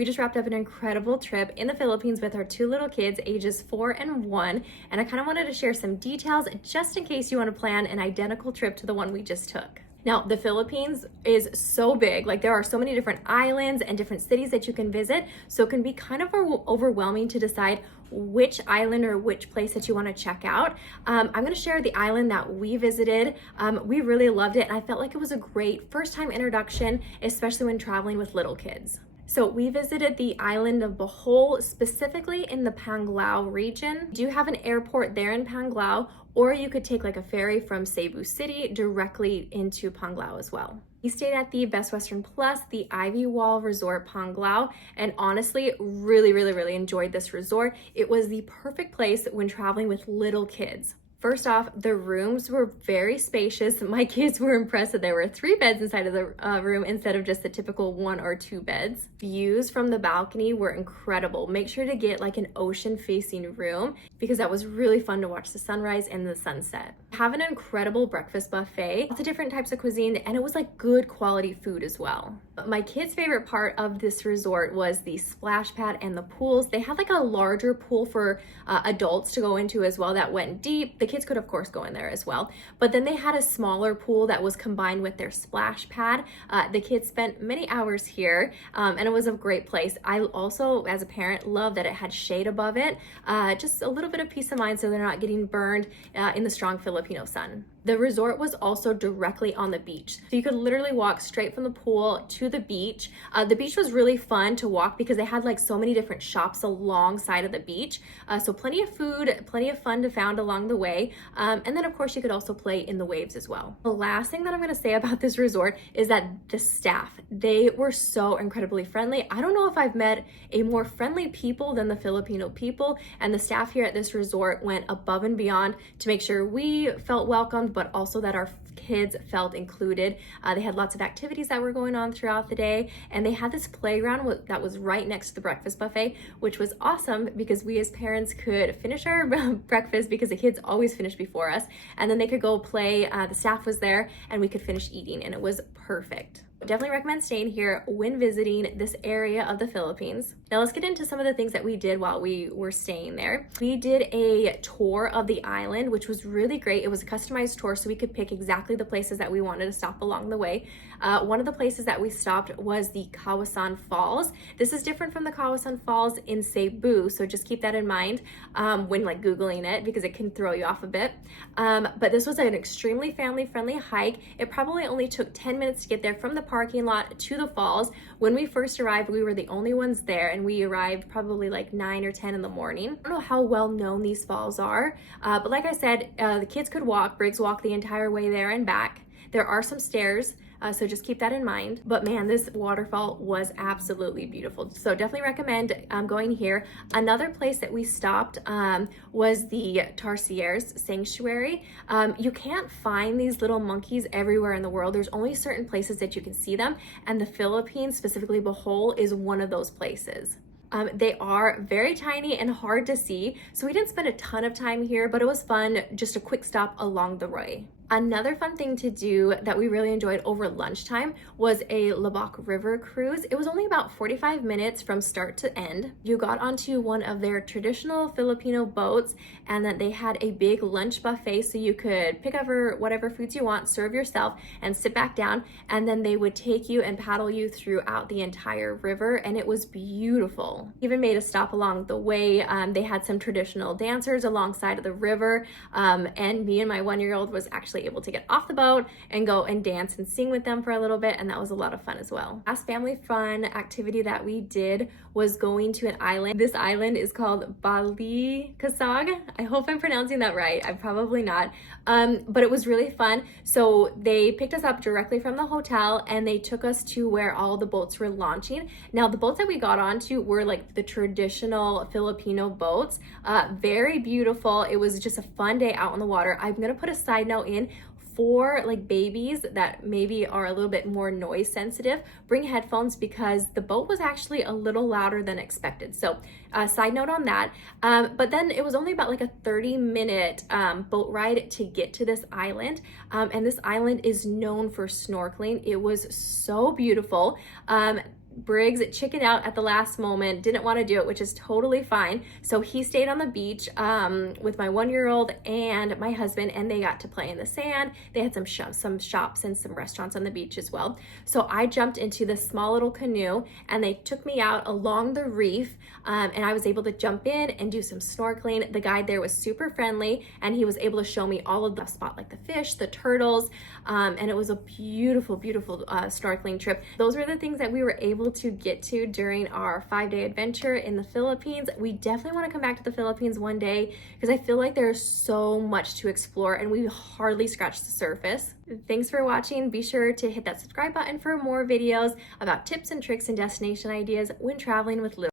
We just wrapped up an incredible trip in the Philippines with our two little kids, ages 4 and 1, and I kind of wanted to share some details just in case you want to plan an identical trip to the one we just took. Now, the Philippines is so big. Like, there are so many different islands and different cities that you can visit, so it can be kind of overwhelming to decide which island or which place that you want to check out. I'm going to share the island that we visited. We really loved it, and I felt like it was a great first-time introduction, especially when traveling with little kids. So we visited the island of Bohol, specifically in the Panglao region. We do have an airport there in Panglao, or you could take like a ferry from Cebu City directly into Panglao as well. We stayed at the Western Plus the Ivywall Resort Panglao, and honestly, really enjoyed this resort. It was the perfect place when traveling with little kids. First off, the rooms were very spacious. My kids were impressed that there were 3 beds inside of the room instead of just the typical 1 or 2 beds. Views from the balcony were incredible. Make sure to get like an ocean facing room because that was really fun to watch the sunrise and the sunset. Have an incredible breakfast buffet, lots of different types of cuisine, and it was like good quality food as well. My kids' favorite part of this resort was the splash pad and the pools. They had like a larger pool for adults to go into as well that went deep. The kids could of course go in there as well, but then they had a smaller pool that was combined with their splash pad. The kids spent many hours here, and it was a great place. I also, as a parent, love that it had shade above it, just a little bit of peace of mind so they're not getting burned in the strong Filipino sun. The resort was also directly on the beach, so you could literally walk straight from the pool to the beach. The beach was really fun to walk because they had like so many different shops alongside of the beach, so plenty of food, plenty of fun to found along the way, and then of course you could also play in the waves as well. The last thing that I'm going to say about this resort is that the staff, they were so incredibly friendly. I don't know if I've met a more friendly people than the Filipino people, and the staff here at this resort went above and beyond to make sure we felt welcomed, but also that our kids felt included. They had lots of activities that were going on throughout the day, and they had this playground that was right next to the breakfast buffet, which was awesome because we as parents could finish our breakfast because the kids always finish before us, and then they could go play. The staff was there and we could finish eating, and it was perfect. Definitely recommend staying here when visiting this area of the Philippines. Now let's get into some of the things that we did while we were staying there. We did a tour of the island, which was really great. It was a customized tour, so we could pick exactly the places that we wanted to stop along the way. One of the places that we stopped was the Kawasan Falls. This is different from the Kawasan Falls in Cebu, so just keep that in mind when like Googling it because it can throw you off a bit. But this was an extremely family-friendly hike. It probably only took 10 minutes to get there from the parking lot to the falls. When we first arrived, we were the only ones there, and we arrived probably like 9 or 10 in the morning. I don't know how well known these falls are, but like I said, the kids could walk. Briggs walked the entire way there and back. There are some stairs, so just keep that in mind. But man, this waterfall was absolutely beautiful. So definitely recommend going here. Another place that we stopped was the Tarsier's sanctuary. You can't find these little monkeys everywhere in the world. There's only certain places that you can see them, and the Philippines, specifically Bohol, is one of those places. They are very tiny and hard to see, so we didn't spend a ton of time here, but it was fun, just a quick stop along the way. Another fun thing to do that we really enjoyed over lunchtime was a Loboc River Cruise. It was only about 45 minutes from start to end. You got onto one of their traditional Filipino boats, and then they had a big lunch buffet, so you could pick up whatever foods you want, serve yourself, and sit back down, and then they would take you and paddle you throughout the entire river, and it was beautiful. Even made a stop along the way. They had some traditional dancers alongside of the river, and me and my 1-year-old was actually able to get off the boat and go and dance and sing with them for a little bit, and that was a lot of fun as well. Last family fun activity that we did was going to an island. This island is called Balicasag. I hope I'm pronouncing that right. I'm probably not, but it was really fun. So they picked us up directly from the hotel and they took us to where all the boats were launching. Now the boats that we got onto were like the traditional Filipino boats, very beautiful. It was just a fun day out on the water. I'm gonna put a side note in for like babies that maybe are a little bit more noise sensitive. Bring headphones because the boat was actually a little louder than expected. So side note on that. But then it was only about like a 30-minute boat ride to get to this island. And this island is known for snorkeling. It was so beautiful. Briggs chickened out at the last moment, didn't want to do it, which is totally fine. So he stayed on the beach with my 1-year-old and my husband, and they got to play in the sand. They had some shops and some restaurants on the beach as well. So I jumped into this small little canoe and they took me out along the reef, and I was able to jump in and do some snorkeling. The guide there was super friendly and he was able to show me all of the spot, like the fish, the turtles, and it was a beautiful, beautiful snorkeling trip. Those were the things that we were able to get to during our 5-day adventure in the Philippines. We definitely want to come back to the Philippines one day because I feel like there's so much to explore and we hardly scratched the surface. Thanks for watching. Be sure to hit that subscribe button for more videos about tips and tricks and destination ideas when traveling with little